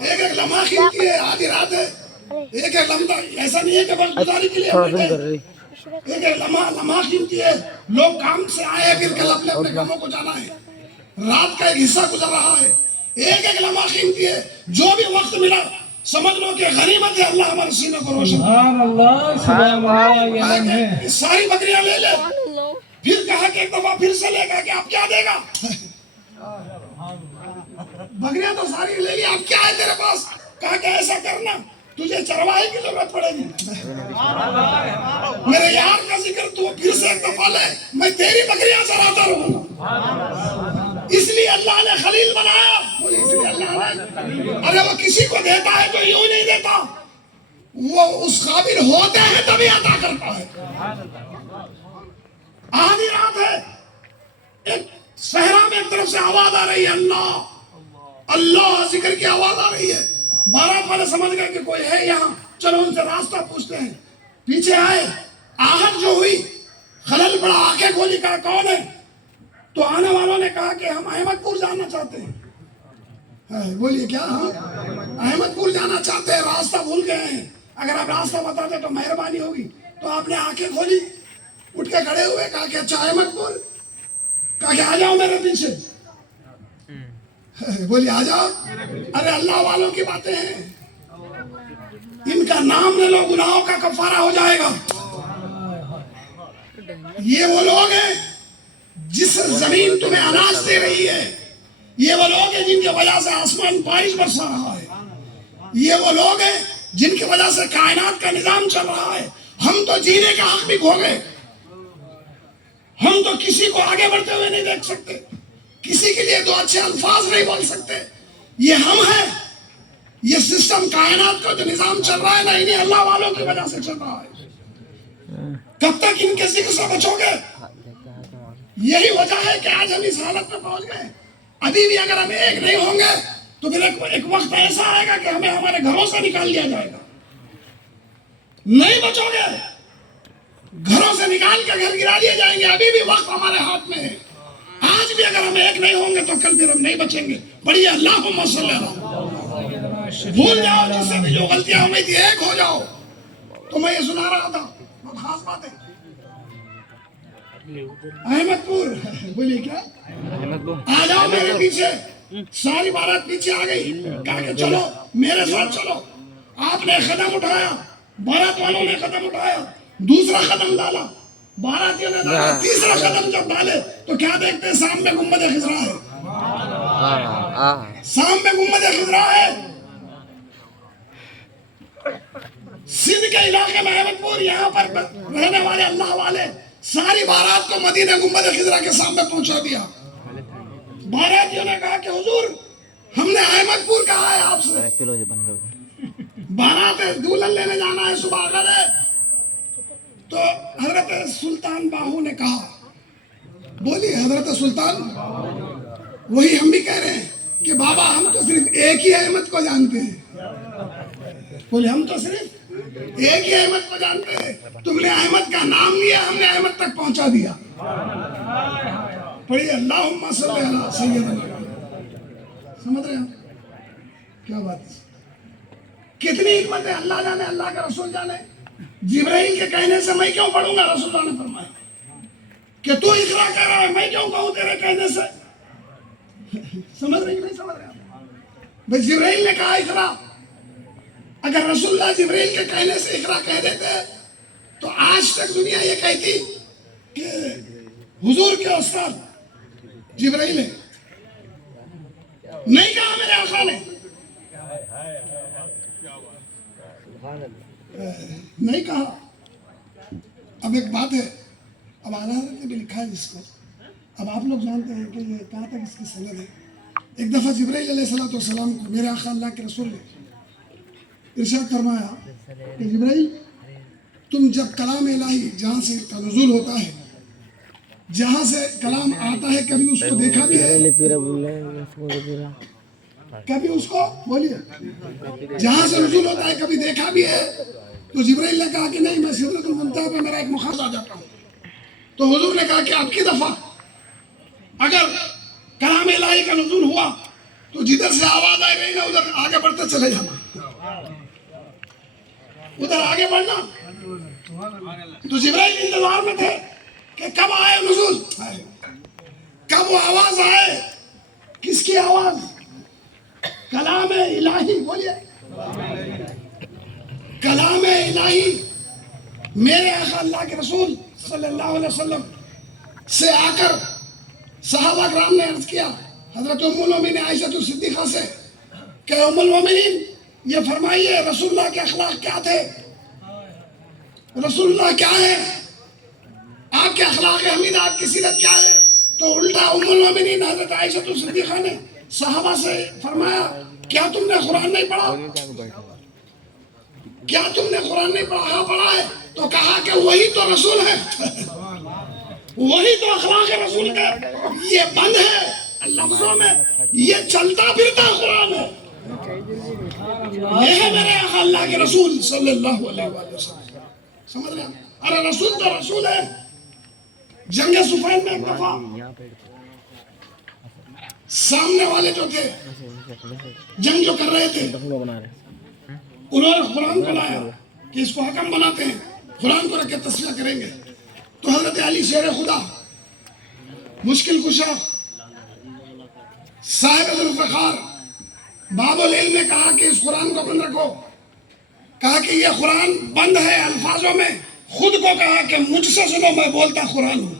ایک ایک لمحہ قیمتی ہے، آدھی رات ہے، ایک ایک لمحہ ایسا نہیں ہے کہ بس گزاری کے لیے بیٹھے، ایک ایک لمحہ قیمتی ہے۔ لوگ کام سے آئے ہیں، پھر کل اپنے اپنے کاموں کو جانا ہے، رات کا ایک حصہ گزر رہا ہے، ایک ایک لمحہ قیمتی ہے۔ جو بھی وقت ملا سمجھ لو کہ غنیمت ہے، اللہ ہمارے سینے کو روشن کرے۔ ساری بکریاں لے لے، پھر کہا کہ ایک دفعہ پھر سے لے گا کہ اب کیا دے گا؟ بکریاں تو ساری لے لی، اب کیا ہے تیرے پاس؟ کہا کہ ایسا کرنا، تجھے چرواہے کی ضرورت پڑے گی، میرے یار کا ذکر تو پھر سے ایک دفعہ لے، میں تیری بکریاں چراتا رہوں گا۔ اس لیے اللہ نے خلیل بنایا، اس لیے اللہ نے، ارے وہ کسی کو دیتا ہے تو یوں نہیں دیتا، وہ اس قابل ہوتے ہیں تبھی عطا کرتا ہے۔ آدھی رات ہے، ایک صحرا میں ایک طرف سے آواز آ رہی ہے، اللہ اللہ ذکر کی آواز آ رہی ہے۔ بارات والے سمجھ گئے کہ کوئی ہے یہاں، چلو ان سے راستہ پوچھتے ہیں۔ پیچھے آئے، آہٹ جو ہوئی، خلل پڑا، آنکھیں کھولی، کہا کون ہے؟ تو آنے والوں نے کہا کہ ہم احمد پور جانا چاہتے ہیں۔ بولیے کیا؟ ہم احمد پور جانا چاہتے ہیں، راستہ بھول گئے ہیں، اگر آپ راستہ بتاتے تو مہربانی ہوگی۔ تو آپ نے آنکھیں کھولی، اٹھ کے کھڑے ہوئے، کہا کہ اچھا احمد پور، کہا کہ آ جاؤ میرے پیچھے۔ بولی آ جاؤ، ارے اللہ والوں کی باتیں ہیں، ان کا نام لے لو گناہوں کا کفارہ ہو جائے گا۔ یہ وہ لوگ ہیں جس زمین تمہیں اناج دے رہی ہے، یہ وہ لوگ ہیں جن کی وجہ سے آسمان بارش برسا رہا ہے، یہ وہ لوگ ہیں جن کی وجہ سے کائنات کا نظام چل رہا ہے۔ ہم تو جینے کا حق بھی کھو گئے، ہم تو کسی کو آگے بڑھتے ہوئے نہیں دیکھ سکتے، کسی کے لیے دو اچھے الفاظ نہیں بول سکتے۔ یہ ہم ہیں، یہ سسٹم کائنات کا جو نظام چل رہا ہے نا، انہیں اللہ والوں کی وجہ سے چل رہا ہے۔ کب تک ان کے ذکر سے بچو گے؟ یہی وجہ ہے کہ آج ہم اس حالت میں پہنچ گئے۔ ابھی بھی اگر ہم ایک نہیں ہوں گے تو پھر ایک وقت ایسا آئے گا کہ ہمیں ہمارے گھروں سے نکال دیا جائے گا۔ نہیں بچو گے، گھروں سے نکال کے گھر گرا دیے جائیں گے۔ ابھی بھی وقت ہمارے ہاتھ میں ہے، آج بھی اگر ہم ایک نہیں ہوں گے تو کل پھر ہم نہیں بچیں گے۔ پڑھیے اللہم صلی اللہ، بھول جاؤ جس سے بھی جو غلطیاں ہوئی تھی، ایک ہو جاؤ۔ تو میں یہ سنا رہا تھا، بہت خاص بات ہے۔ احمد پور، بولیے کیا؟ آ جاؤ میرے پیچھے۔ ساری بارات پیچھے آ گئی، کہا کہ چلو میرے ساتھ چلو۔ آپ نے قدم اٹھایا، بارات والوں نے قدم اٹھایا، دوسرا قدم ڈالا، باراتیوں نے ڈالا، تیسرا قدم جب ڈالے تو کیا دیکھتے ہیں؟ سامنے گنبد خضرا ہے، سامنے گنبد خضرا ہے۔ سندھ کے علاقے میں احمد پور، یہاں پر رہنے والے اللہ والے ساری بارات کو مدینہ گنبد خضرا کے سامنے پہنچا دیا۔ باراتیوں نے کہا کہ حضور ہم نے احمد پور کہا ہے آپ سے، بارات ہے، دولہن لینے جانا ہے، صبح اگر ہے۔ تو حضرت سلطان باہو نے کہا، بولی حضرت سلطان، وہی ہم بھی کہہ رہے ہیں کہ بابا ہم تو صرف ایک ہی احمد کو جانتے ہیں۔ بولی ہم تو صرف ایک ہی احمد کو جانتے ہیں، تم نے احمد کا نام لیا، ہم نے احمد تک پہنچا دیا۔ پڑھیے اللہم صلی علی سیدنا، سمجھ رہے ہیں کیا بات ہے؟ کتنی حکمت ہے، اللہ جانے، اللہ کا رسول جانے۔ جبرائیل کے کہنے سے میں کیوں پڑھوں گا؟ رسول اللہ نے فرمایا کہ تو اقرا کر رہا ہے، میں کیوں کہوں تیرے کہنے سے؟ سمجھ رہی نہیں سمجھ رہے؟ بھئی جبرائیل نے کہا اقرا، اگر رسول اللہ جبرائیل کے کہنے سے اقرا کہہ دیتے تو آج تک دنیا یہ کہتی کہ حضور کے استاد جبرائیل ہے۔ نہیں کہا میرے آقا نے، نہیں کہا۔ اب ایک بات ہے، اب اعلیٰ حضرت نے بھی لکھا ہے جس کو، اب آپ لوگ جانتے ہیں کہ یہ کہاں تک اس کی سند ہے۔ ایک دفعہ جبرائیل علیہ السلام کو میرے آقا اللہ کے رسول نے ارشاد فرمایا کہ جبرائیل، تم جب کلام الہی جہاں سے کا نزول ہوتا ہے، جہاں سے کلام آتا ہے، کبھی اس کو دیکھا بھی ہے؟ کبھی اس کو بولیے جہاں سے نزول ہوتا ہے کبھی دیکھا بھی ہے؟ تو جبرائیل نے کہا کہ نہیں، میں سدرۃ المنتہا پہ میرا ایک مقام آ جاتا ہوں۔ تو حضور نے کہا کہ اب کی دفعہ اگر کلام الہی کا نزول ہوا تو جدھر سے آواز آئی رہی نا ادھر آگے بڑھتے چلے جانا، ادھر آگے بڑھنا۔ تو جبرائیل انتظار میں تھے کہ کب آئے نزول، کب وہ آواز آئے۔ کس کی آواز؟ کلام الہی، بولیے کلام الہی، میرے آقا اللہ کے رسول صلی اللہ علیہ وسلم سے آ کر صحابہ کرام نے عرض کیا حضرت ام المومنین عائشہ صدیقہ سے کہ ام المومنین یہ فرمائیے رسول اللہ کے اخلاق کیا تھے، رسول اللہ کیا ہے، آپ کے اخلاق حمید، آپ کی سیرت کیا ہے؟ تو الٹا ام المومنین حضرت عائشہ صدیقہ نے صحابہ سے فرمایا کیا تم نے قرآن نہیں پڑھا، کیا تم نے قرآن نہیں پڑھا؟ ہاں پڑھا ہے۔ تو کہا کہ وہی تو رسول ہے، وہی تو اخلاق رسول کا یہ بند ہے لفظوں میں، یہ چلتا پھرتا قرآن ہے، یہ ہے میرے آقا اللہ کے رسول صلی اللہ علیہ وآلہ وسلم۔ سمجھ رہے ہیں؟ ارے رسول تو رسول ہے۔ جنگ صفین میں ایک دفعہ سامنے والے جو تھے جنگ جو کر رہے تھے انہوں نے قرآن کو لایا کہ اس کو حکم بناتے ہیں، قرآن کو رکھ کے تصفیہ کریں گے۔ تو حضرت علی شیر خدا، مشکل کشا، صاحب ذوالفقار، باب العلم نے کہا کہ اس قرآن کو بند رکھو، کہا کہ یہ قرآن بند ہے الفاظوں میں، خود کو کہا کہ مجھ سے سنو میں بولتا قرآن ہوں۔